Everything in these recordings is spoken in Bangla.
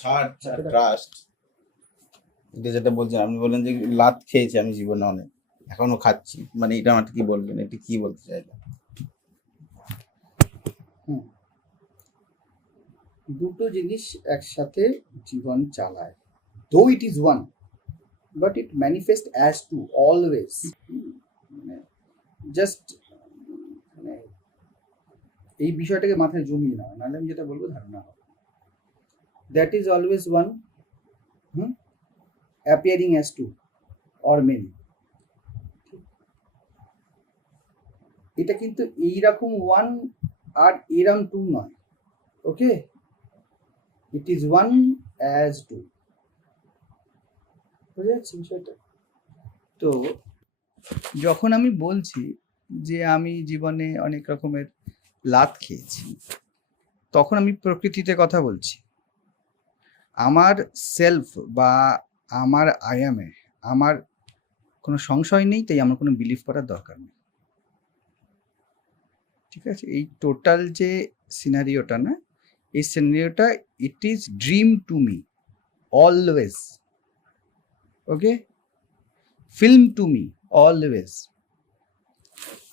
সার্চ আর ট্রাস্ট যেটা বলছেন আপনি বললেন যে লাত খেয়েছি আমি জীবনে অনেক এখনও খাচ্ছি। মানে এটা আমার কি বলবেন? এটা কি বলতে চাইলেন? দুটো জিনিস একসাথে জীবন চালায়। Though it is one but it manifest as two always মানে জাস্ট মানে এই বিষয়টাকে মাথায় জমিয়ে নাও নাহলে আমি যেটা বলব ধারণা হবে। That is always one hmm appearing as two or many এটা কিন্তু এইরকম ওয়ান আর এরম টু নয় okay it is one as two বুঝা বিষয়টা? তো যখন আমি বলছি যে আমি জীবনে অনেক রকমের লাত খেয়েছি, তখন আমি প্রকৃতিতে কথা বলছি। আমার সেলফ বা আমার আয়ামে আমার কোনো সংশয় নেই, তাই আমার কোনো বিলিভ করার দরকার নেই। ঠিক আছে? এই টোটাল যে সিনারিওটা না, এই সিনারিওটা it is dream to me always okay film to me always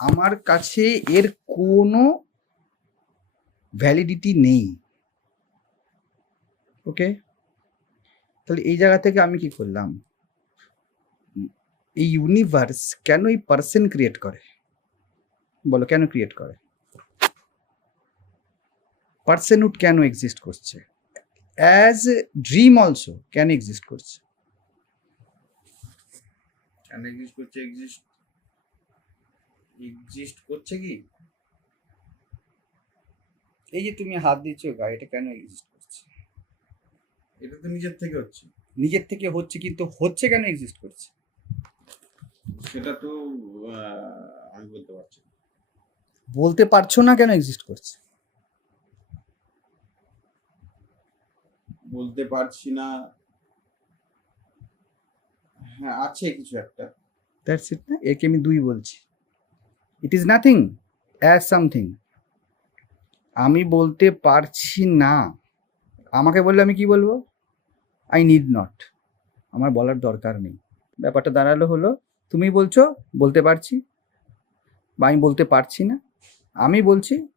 আমার কাছে এর কোনো ভ্যালিডিটি নেই। ওকে তাহলে এই জায়গা থেকে আমি কি করলাম? এই ইউনিভার্স কেন এই পার্সন ক্রিয়েট করে? বলো, কেন ক্রিয়েট করে? পার্সনহুড কেন এক্সিস্ট করছে? অ্যাজ ড্রিম অলসো কেন এক্সিস্ট করছে? কেন এক্সিস্ট করছে এক্সিস্ট এক্সিস্ট করছে কি? এই যে তুমি হাত দিচ্ছ গাড়িটা কেন এক্সিস্ট এটা তো নিজের থেকে হচ্ছে। নিজের থেকে হচ্ছে কিন্তু হচ্ছে কেন এক্সিস্ট করছে? সেটা তো আমি বলতে পারছি। বলতে পারছ না কেন এক্সিস্ট করছে? বলতে পারছি না। হ্যাঁ আছে কিছু একটা। দ্যাটস ইট না? একে আমি দুই বলছি। It is nothing as something আমি বলতে পারছি না। আমাকে বললে আমি কি বলব? আই নিড নট আমার বলার দরকার নেই। ব্যাপারটা দাঁড়াল হলো, তুমি বলছো, বলতে পারছি। বা আমি বলতে পারছি না। আমি বলছি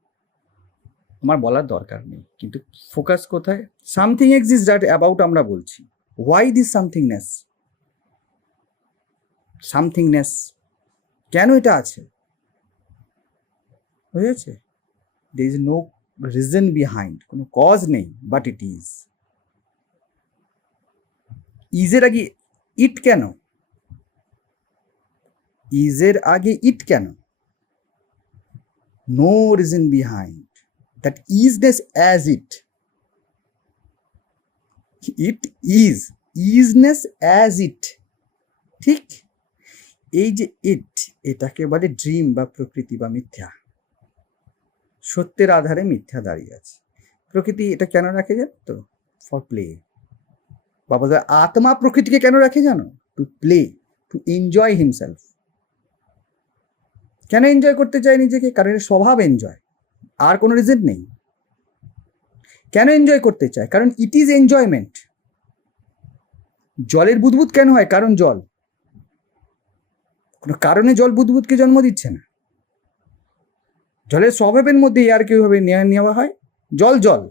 আমার বলার দরকার নেই। কিন্তু ফোকাস কোথায়? সামথিং এক্সিস্ট দ্যাট অ্যাবাউট আমরা বলছি। হোয়াই দিস সামথিংনেস সামথিংনেস কেন এটা আছে? বুঝেছে? There is no reason behind কোনো কজ নেই বাট ইট ইজ ইজের আগে ইট কেন? ইজের আগে ইট কেন? No reason behind that isness as it it is isness as it ঠিক? এই যে ইট এটাকে বলে ড্রিম বা প্রকৃতি বা মিথ্যা। সত্যের আধারে মিথ্যা দাঁড়িয়ে আছে। প্রকৃতি এটা কেন রাখে জানো তো? ফর প্লে বাবা বলে, আত্মা প্রকৃতিকে কেন রাখে জানো? To play to enjoy himself কেন এনজয় করতে চায় নিজেকে? কারণ এর স্বভাব এনজয় আর কোনো রিজন নেই। কেন এনজয় করতে চায়? কারণ ইট ইজ এনজয়মেন্ট জলের বুদবুদ কেন হয়? কারণ জল। কোনো কারণে জল বুদবুদকে জন্ম দিচ্ছে না। জলের স্বভাবের মধ্যে এয়ার কীভাবে নেওয়া হয়। জল জল।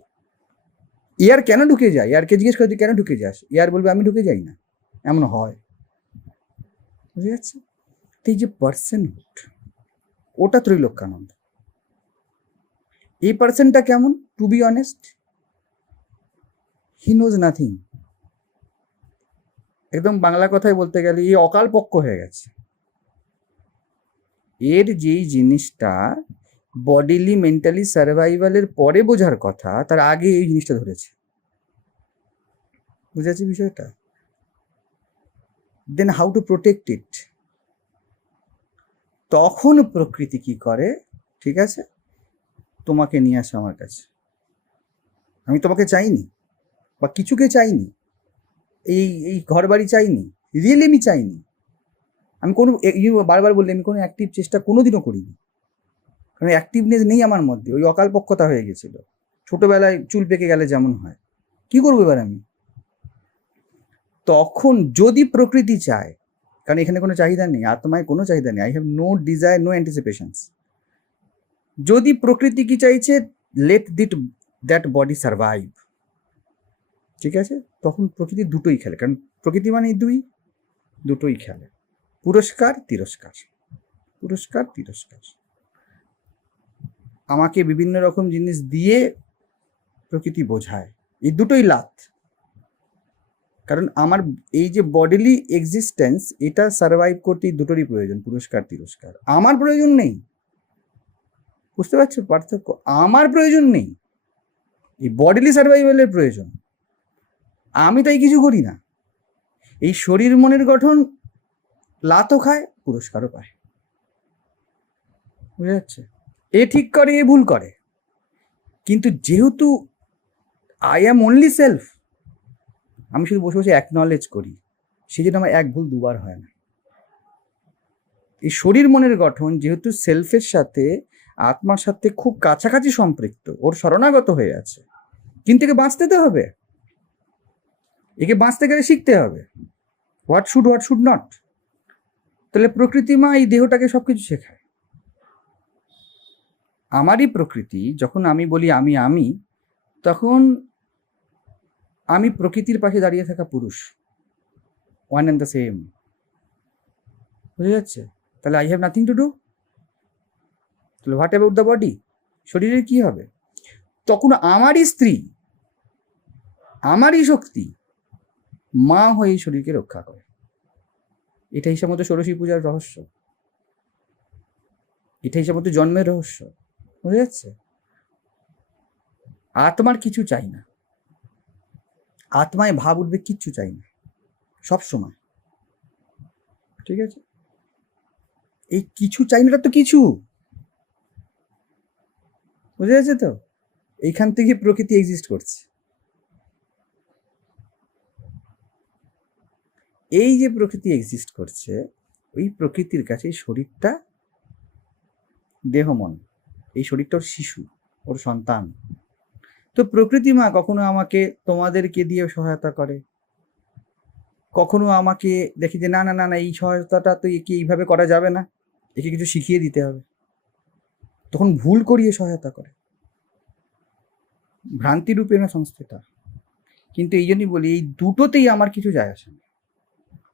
এয়ার কেন ঢুকে যায়? এয়ারকে জিজ্ঞেস করে, তুই কেন ঢুকে যাস? ইয়ার বলবে, আমি ঢুকে যাই না। এমন হয়। বুঝে যাচ্ছে তো এই যে পার্সনহুড ওটা ত্রৈলোক্যানন্দ এই পার্সনটা কেমন? To be honest he knows nothing একদম বাংলা কথায় বলতে গেলে, এই অকাল পক্ষ হয়ে গেছে। এর যেই জিনিসটা বডিলি মেন্টালি সার্ভাইভালের পরে বোঝার কথা, তার আগে এই জিনিসটা ধরেছে। বুঝেছি বিষয়টা? Then how to protect it তখন প্রকৃতি কি করে? ঠিক আছে? তোমাকে নিয়ে আসে আমার কাছে। আমি তোমাকে চাইনি, বা কিছুকে চাইনি, এই এই ঘর বাড়ি চাইনি রিয়েলি আমি চাইনি। আমি কোনো বারবার বললে আমি কোনো অ্যাক্টিভ চেষ্টা কোনোদিনও করিনি। কারণ অ্যাক্টিভনেস নেই আমার মধ্যে, ওই অকালপক্ষতা হয়ে গেছিল। ছোটবেলায় চুল পেকে গেলে যেমন হয়। কি করব এবার আমি? তখন যদি প্রকৃতি চায়, কারণ এখানে কোনো চাহিদা নেই, আত্মায় কোনো চাহিদা নেই I have no desire no anticipations যদি প্রকৃতি কি চাইছে let it that body survive ঠিক আছে? তখন প্রকৃতি দুটোই খেলে, কারণ প্রকৃতি মানে দুই, দুটোই খেলে। পুরস্কার, তিরস্কার। পুরস্কার, তিরস্কার। আমাকে বিভিন্ন রকম জিনিস দিয়ে প্রকৃতি বোঝায়। এই দুটোই লাত। কারণ আমার এই যে বডিলি এক্সিস্টেন্স এটা সার্ভাইভ করতে দুটোরই প্রয়োজন, পুরস্কার, তিরস্কার। আমার প্রয়োজন নেই। বুঝতে পারছ? পার্থক্য। আমার প্রয়োজন নেই। এই বডিলি সার্ভাইভালের প্রয়োজন। আমি তাই কিছু করি না। এই শরীর মনের গঠন লাতও খায়, পুরস্কারও পায়। বুঝা যাচ্ছে? এ ঠিক করে, এ ভুল করে। কিন্তু যেহেতু আই অ্যাম অনলি সেলফ আমি শুধু বসে বসে অ্যাকনলেজ করি সেই জন্য আমার এক ভুল দুবার হয় না। এই শরীর মনের গঠন যেহেতু সেলফের সাথে, আত্মার সাথে খুব কাছাকাছি সম্পৃক্ত, ওর শরণাগত হয়ে আছে। কিন্তু একে বাঁচতে তো হবে। একে বাঁচতে গেলে শিখতে হবে। What should what should not তাহলে প্রকৃতি মা এই দেহটাকে সবকিছু শেখায়। আমারই প্রকৃতি, যখন আমি বলি আমি আমি, তখন আমি প্রকৃতির পাশে দাঁড়িয়ে থাকা পুরুষ। ওয়ান অ্যান্ড দ্য সেম বুঝে যাচ্ছে? তাহলে I have nothing to do তাহলে হোয়াট অ্যাবাউট দ্য বডি শরীরের কি হবে? তখন আমারই স্ত্রী, আমারই শক্তি, মা হয়ে শরীরকে রক্ষা করে। এটা হিসাব মতো ষোড়শী পূজার রহস্য। এটা হিসাব মতো জন্মের রহস্য। বুঝে যাচ্ছে আত্মার কিছু চাই না। আত্মায় ভাব উঠবে, কিচ্ছু চাই না। সব সময়। ঠিক আছে? এই কিছু চাই না তো কিছু। বুঝে যাচ্ছে তো? এইখান থেকে প্রকৃতি এক্সিস্ট করছে। এই যে প্রকৃতি এক্সিস্ট করছে, ওই প্রকৃতির কাছে শরীরটা দেহ মন। এই শরীরটা ওর শিশু, ওর সন্তান। তো প্রকৃতি মা কখনো আমাকে তোমাদেরকে দিয়ে সহায়তা করে? কখনো আমাকে দেখি যে, না না না না, এই সহায়তাটা তো একে এইভাবে করা যাবে না। একে কিছু শিখিয়ে দিতে হবে। তখন ভুল করিয়ে সহায়তা করে। ভ্রান্তি রূপে না সংস্থিতা। কিন্তু এই জন্যই বলি, এই দুটোতেই আমার কিছু যায় আসে না।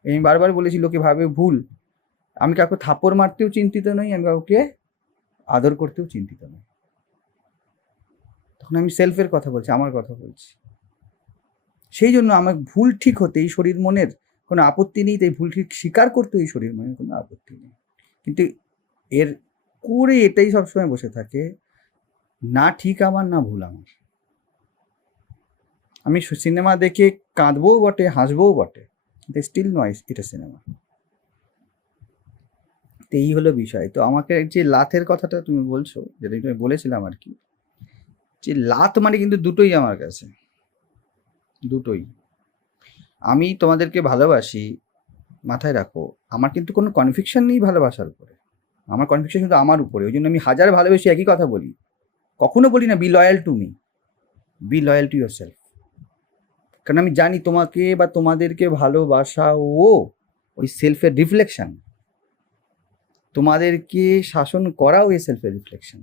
আমি বারবার বলেছি, লোকে ভাবে ভুল। আমি কাউকে থাপড় মারতেও চিন্তিত নই, আমি কাউকে আদর করতেও চিন্তিত নই তখন আমি সেলফের কথা বলছি, আমার কথা বলছি। সেই জন্য আমার ভুল ঠিক হতে এই শরীর মনের কোনো আপত্তি নেই তাই ভুল ঠিক স্বীকার করতে এই শরীর মনের কোনো আপত্তি নেই। কিন্তু এর করে এটাই সবসময় বসে থাকে, না ঠিক আমার, না ভুল আমার। আমি সিনেমা দেখে কাঁদবও বটে, হাসবও বটে, কিন্তু স্টিল নয় এটা সিনেমা এই হলো বিষয়। তো আমাকে যে লাথের কথাটা তুমি বলছো, যেটা তুমি বলেছিলাম আর কি, যে লাত মানে কিন্তু দুটোই আমার কাছে। দুটোই। আমি তোমাদেরকে ভালোবাসি, মাথায় রাখো, আমার কিন্তু কোনো কনফিকশন নেই ভালোবাসার উপরে। আমার কনফিকশন শুধু আমার উপরে, ওই জন্য আমি হাজার ভালোবেসে একই কথা বলি। কখনো বলি না be loyal to me be loyal to yourself কারণ আমি জানি তোমাকে বা তোমাদেরকে ভালোবাসা ও ওই সেলফের রিফ্লেকশন তোমাদেরকে শাসন করাও এই সেলফের রিফ্লেকশন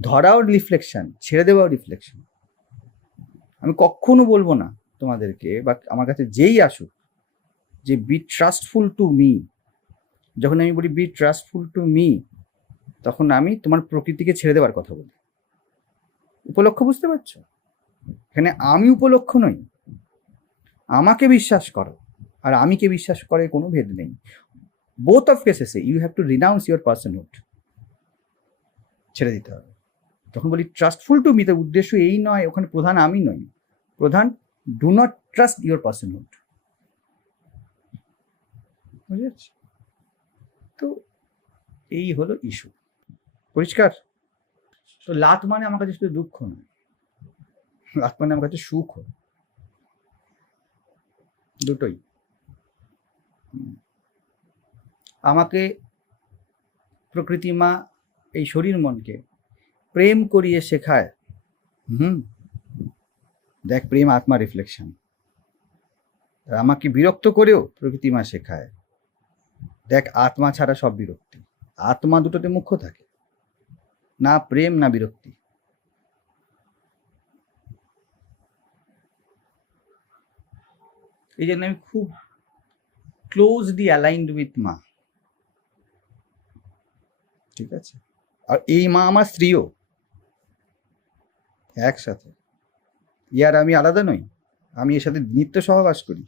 ধরাও রিফ্লেকশন ছেড়ে দেওয়াও রিফ্লেকশন আমি কখনো বলব না তোমাদেরকে, বা আমার কাছে যেই আসুক, যে বি ট্রাস্টফুল টু মি যখন আমি বলি বি ট্রাস্টফুল টু মি তখন আমি তোমার প্রকৃতিকে ছেড়ে দেওয়ার কথা বলি। উপলক্ষ বুঝতে পারছ? এখানে আমি উপলক্ষ নই। আমাকে বিশ্বাস করো। আর আমিকে বিশ্বাস করে কোনো ভেদ নেই। Both of কেসেসে you have to renounce your personhood ছেড়ে দিতে হবে। তখন বলি ট্রাস্টফুল টু মি তার উদ্দেশ্য এই নয়, ওখানে প্রধান আমি নই। প্রধান do not trust your personhood বুঝে তো এই হলো ইস্যু পরিষ্কার? তো লাত মানে আমার কাছে শুধু দুঃখ নয়। লাত মানে আমার কাছে সুখ দুটোই। আমাকে প্রকৃতি মা এই শরীর মনকে প্রেম করিয়ে শেখায়। হুম। দেখ, প্রেম আত্মা রিফ্লেকশন আমাকে বিরক্ত করেও প্রকৃতি মা শেখায়। দেখ, আত্মা ছাড়া সব বিরক্তি। আত্মা দুটোতে মুখ্য থাকে। না প্রেম, না বিরক্তি। এই জন্য আমি খুব ক্লোজলি অ্যালাইন্ড উইথ মা। ঠিক আছে? আর এই মা আমার স্ত্রীও। একসাথে। ইয়ার আমি আলাদা নই, আমি এর সাথে নিত্য সহবাস করি।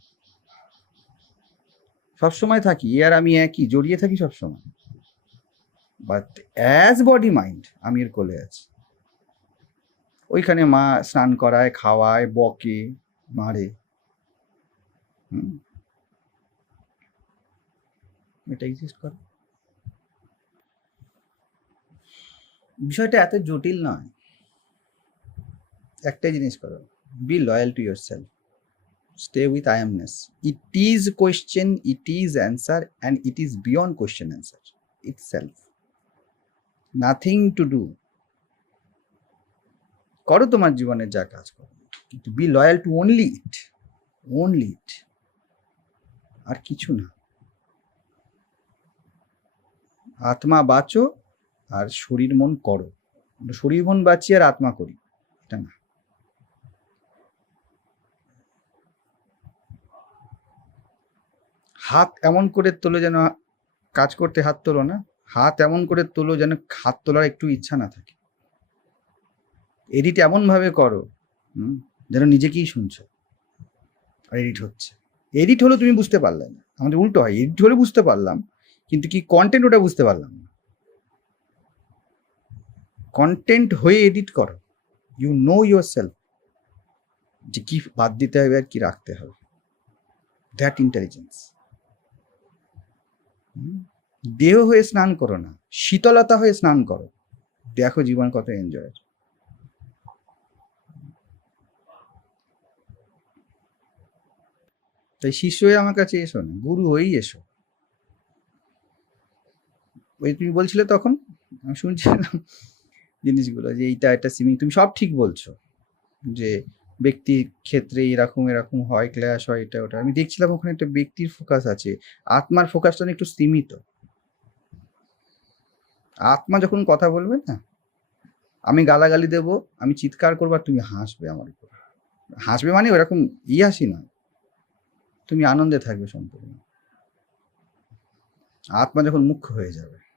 সবসময় থাকি ইয়ার আমি একই, জড়িয়ে থাকি সবসময়। বাট অ্যাজ বডি মাইন্ড আমি এর কোলে আছি। ওইখানে মা স্নান করায়, খাওয়ায়, বকে, মারে। হুম? এটা এক্সিস্ট করে। বিষয়টা এত জটিল নয়। একটাই জিনিস করো be loyal to yourself stay with I amness it is question it is answer and it is beyond question answer itself nothing to do করো তোমার জীবনে যা কাজ করো। কিন্তু be loyal to only it only it আর কিছু না। আত্মা বাঁচো আর শরীর মন করো। শরীর মন বাঁচি আর আত্মা করি। এটা না। হাত এমন করে তোলো যেন কাজ করতে হাত তোলো না। হাত এমন করে তোলো যেন হাত তোলার একটু ইচ্ছা না থাকে। এডিট এমন ভাবে করো যেন নিজেকেই শুনছো। আর এডিট হচ্ছে। এডিট হলো তুমি বুঝতে পারলে না। আমাদের উল্টো হয়। এডিট হলে বুঝতে পারলাম। কিন্তু কি কন্টেন্ট ওটা বুঝতে পারলাম না। কন্টেন্ট হয়ে এডিট করো। ইউ নো ইউর সেলফ যে কি বাদ দিতে হবে আর কি রাখতে হবে। দ্যাট ইন্টেলিজেন্স দেহ হয়ে স্নান করো না, শীতলতা হয়ে স্নান করো। দেখো জীবন কত এনজয়ের তাই শিষ্য হয়ে আমার কাছে এসো না, গুরু হয়েই এসো। ওই তুমি বলছিলে তখন, আমি শুনছিলাম জিনিসগুলো যে এইটা একটা সিমিং তুমি সব ঠিক বলছো যে ব্যক্তির ক্ষেত্রে এরকম এরকম হয় ক্ল্যাশ হয়, এটা, ওটা। আমি দেখছিলাম ওখানে একটা ব্যক্তির ফোকাস আছে। আত্মার ফোকাসটা একটু সীমিত। আত্মা যখন কথা বলবে না, আমি গালাগালি দেব, আমি চিৎকার করব আর তুমি হাসবে আমার উপর। হাসবে মানে ওরকম ই হাসি না। তুমি আনন্দে থাকবে সম্পূর্ণ। আত্মা যখন মুখ্য হয়ে যাবে।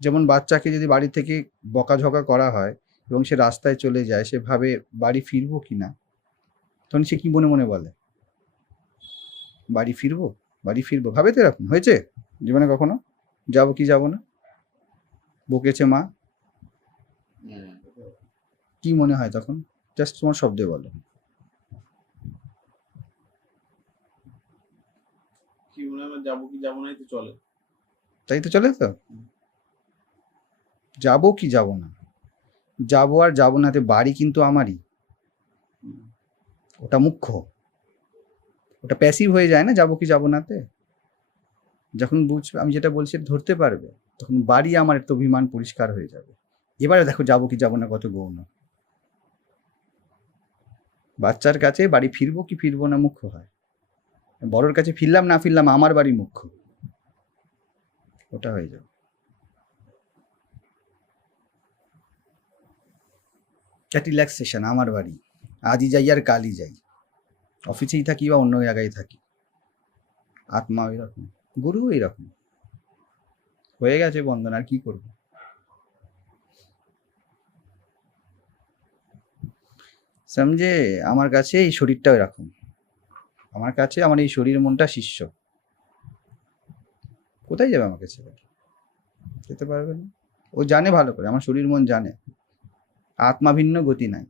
যেমন বাচ্চাকে যদি বাড়ি থেকে বকাঝকা করা হয় এবং সে রাস্তায় চলে যায় সে ভাবে বাড়ি ফিরবো কি না? তখন সে কি মনে মনে বলে? বাড়ি ফিরবো? বাড়ি ফিরবো? ভাবে তো এরকম। হয়েছে? জীবনে কখনো? যাব কি যাব না? বকেছে মা। কি মনে হয় তখন? জাস্ট তোমার শব্দে বলো। কি মনে হয়? যাব কি যাব না তো চলে। তাই তো চলে তো? যাব কি যাব না? যাব আর যাব নাতে বাড়ি কিন্তু আমারই। ওটা মুখ্য। ওটা প্যাসিভ হয়ে যায় না যাব কি যাব নাতে যখন বুঝবে আমি যেটা বলছি ধরতে পারবে। তখন বাড়ি আমার একটা অভিমান পরিষ্কার হয়ে যাবে। এবারে দেখো যাব কি যাব না কত গৌণ। বাচ্চার কাছে বাড়ি ফিরবো কি ফিরবো না মুখ্য হয়। বড়োর কাছে ফিরলাম না ফিরলাম আমার বাড়ি মুখ্য। ওটা হয়ে যাবে। রিল্যাক্সেশন আমার বাড়ি। আজই যাই আর কালই যাই। অফিসেই থাকি বা অন্য জায়গায় থাকি। আত্মা এরকম, গুরু এরকম। হয়ে গেছে বন্ধন, আর কি করব? সমঝে আমার কাছে এই শরীরটাও এরকম। আমার কাছে আমার এই শরীর মনটা শিষ্য। কোথায় যাবে আমাকে ছেড়ে যেতে পারবে না। ও জানে ভালো করে, আমার শরীর মন জানে। আত্মা ভিন্ন গতি নাই।